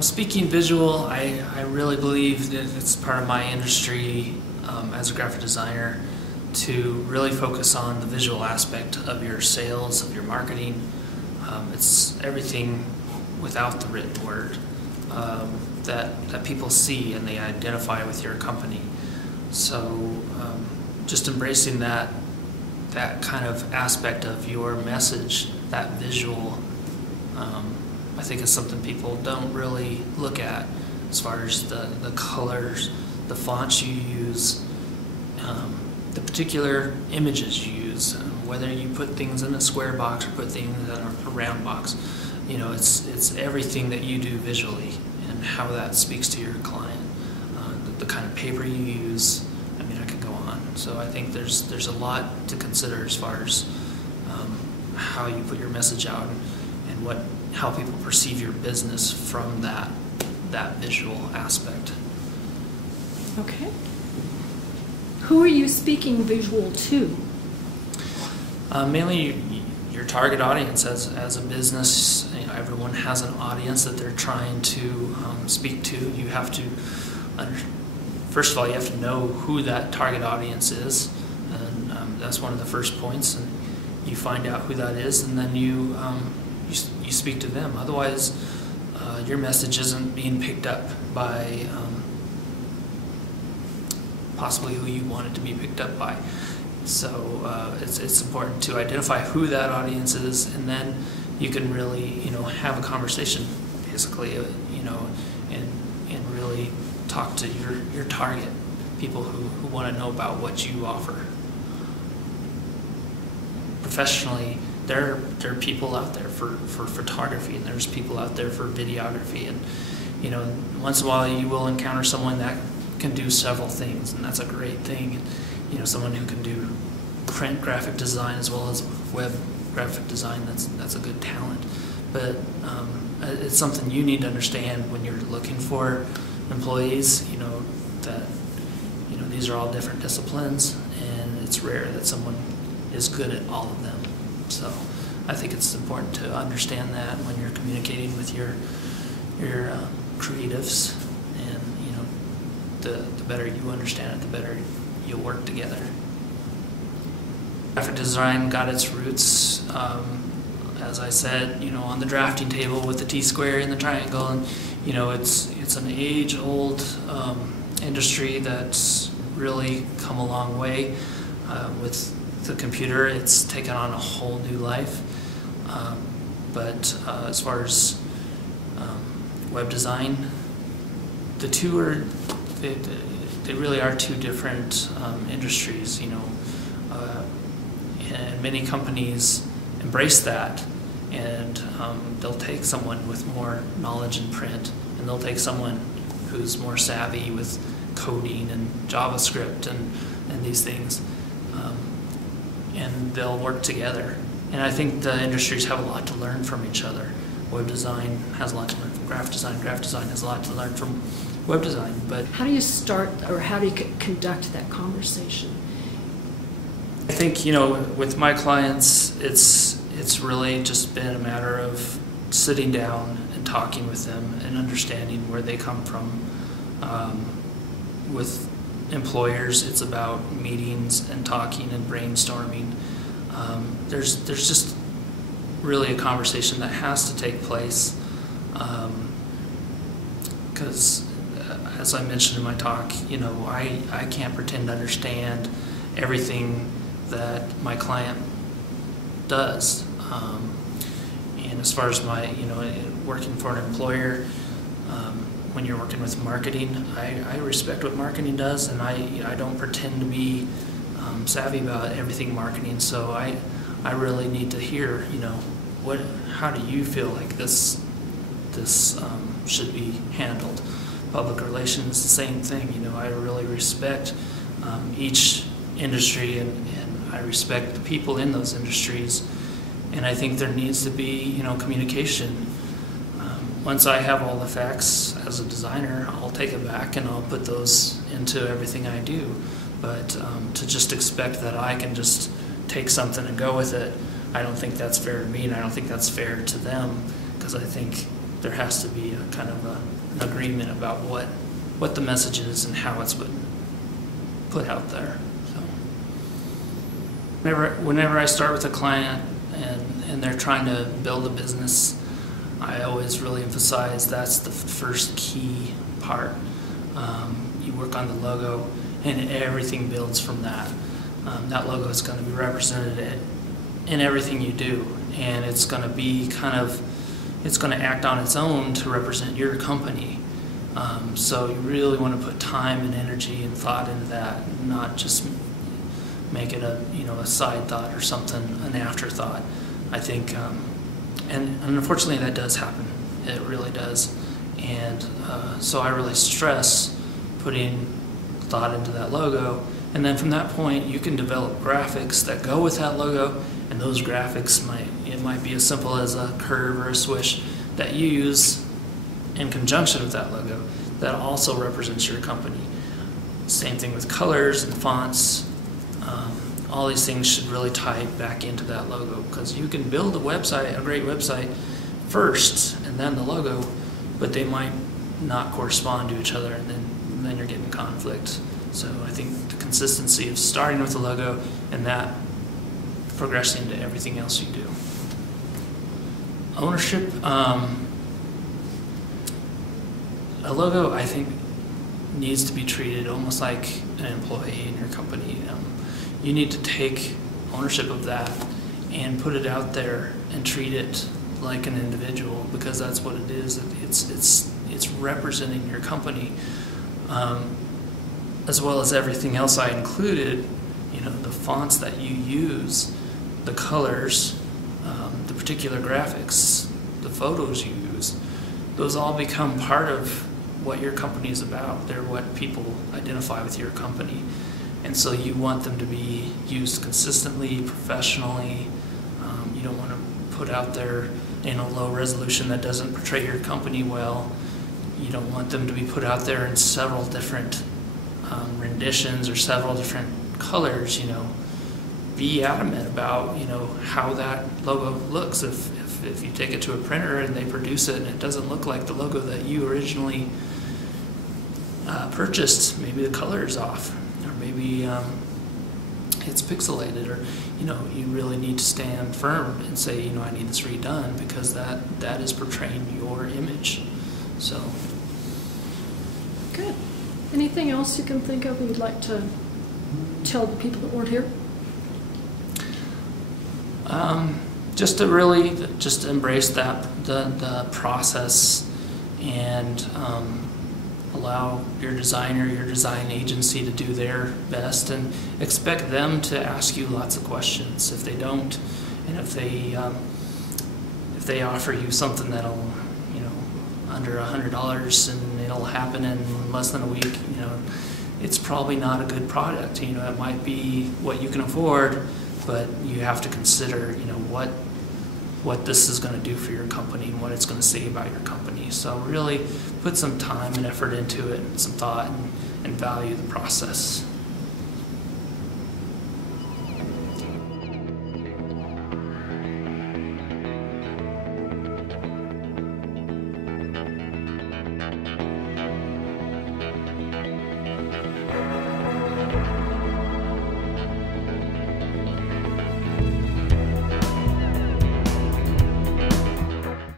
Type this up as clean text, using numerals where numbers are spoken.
Speaking visual, I really believe that it's part of my industry as a graphic designer to really focus on the visual aspect of your sales, of your marketing. It's everything without the written word that people see and they identify with your company. So just embracing that kind of aspect of your message, that visual, I think is something people don't really look at as far as the colors, the fonts you use, the particular images you use, whether you put things in a square box or put things in a round box. You know, it's everything that you do visually and how that speaks to your client, the kind of paper you use. I mean, I could go on. So I think there's a lot to consider as far as how you put your message out and how people perceive your business from that visual aspect. Okay. Who are you speaking visual to? Mainly your target audience. As a business, you know, everyone has an audience that they're trying to speak to. You have to, first of all, you have to know who that target audience is, and that's one of the first points. And you find out who that is, and then you speak to them. Otherwise, your message isn't being picked up by possibly who you want it to be picked up by. So it's important to identify who that audience is, and then you can really, you know, have a conversation, basically, you know, and really talk to your target, people who want to know about what you offer. Professionally, there are people out there for photography, and there's people out there for videography, and you know, once in a while you will encounter someone that can do several things, and that's a great thing. And, you know, someone who can do print graphic design as well as web graphic design, that's a good talent. But it's something you need to understand when you're looking for employees, you know, that, you know, these are all different disciplines, and it's rare that someone is good at all of them. So I think it's important to understand that when you're communicating with your creatives, and you know, the better you understand it, the better you'll work together. Graphic design got its roots, as I said, you know, on the drafting table with the T-square and the triangle, and you know, it's an age-old industry that's really come a long way with the computer. It's taken on a whole new life. But as far as web design, the two are, they really are two different industries, you know, and many companies embrace that, and they'll take someone with more knowledge in print, and they'll take someone who's more savvy with coding and JavaScript and these things. And they'll work together. And I think the industries have a lot to learn from each other. Web design has a lot to learn from graphic design. Graphic design has a lot to learn from web design. But how do you start, or how do you conduct that conversation? I think, you know, with my clients, it's really just been a matter of sitting down and talking with them and understanding where they come from. With employers, it's about meetings and talking and brainstorming. There's just really a conversation that has to take place, because as I mentioned in my talk, you know, I can't pretend to understand everything that my client does. And as far as my, you know, working for an employer, when you're working with marketing, I respect what marketing does, and I don't pretend to be savvy about everything marketing. So I really need to hear, you know, how do you feel like this should be handled? Public relations, the same thing. You know, I really respect each industry, and I respect the people in those industries, And I think there needs to be, communication. Once I have all the facts as a designer, I'll take it back and I'll put those into everything I do. But to just expect that I can just take something and go with it, I don't think that's fair to me, and I don't think that's fair to them, because I think there has to be a kind of an agreement about what the message is and how it's put out there. So whenever I start with a client and they're trying to build a business, I always really emphasize that's the first key part. You work on the logo, and everything builds from that. That logo is going to be represented in everything you do, and it's going to be it's going to act on its own to represent your company. So you really want to put time and energy and thought into that, and not just make it a side thought or something, an afterthought. I think, and unfortunately that does happen. It really does. And so I really stress putting thought into that logo, and then from that point you can develop graphics that go with that logo, and those graphics might be as simple as a curve or a swish that you use in conjunction with that logo that also represents your company. Same thing with colors and fonts. All these things should really tie back into that logo, because you can build a great website first and then the logo, but they might not correspond to each other, and then you're getting conflict. So I think the consistency of starting with the logo and that progressing to everything else you do. Ownership. A logo, I think, needs to be treated almost like an employee in your company. You need to take ownership of that and put it out there and treat it like an individual, because that's what it is. It's representing your company, as well as everything else I included. The fonts that you use, the colors, the particular graphics, the photos you use, those all become part of what your company is about. They're what people identify with your company. And so you want them to be used consistently, professionally. You don't want to put out there in a low resolution that doesn't portray your company well. You don't want them to be put out there in several different renditions or several different colors. Be adamant about how that logo looks. If you take it to a printer and they produce it and it doesn't look like the logo that you originally purchased, maybe the color is off, or maybe it's pixelated, or you really need to stand firm and say, I need this redone, because that is portraying your image. So good. Anything else you can think of you'd like to tell the people that weren't here? Just to really just embrace the process, and allow your designer, your design agency to do their best, and expect them to ask you lots of questions. If they don't, and if they offer you something that'll under $100 and it'll happen in less than a week, it's probably not a good product. It might be what you can afford, but you have to consider, what this is going to do for your company and what it's going to say about your company. So really put some time and effort into it, and some thought, and value the process.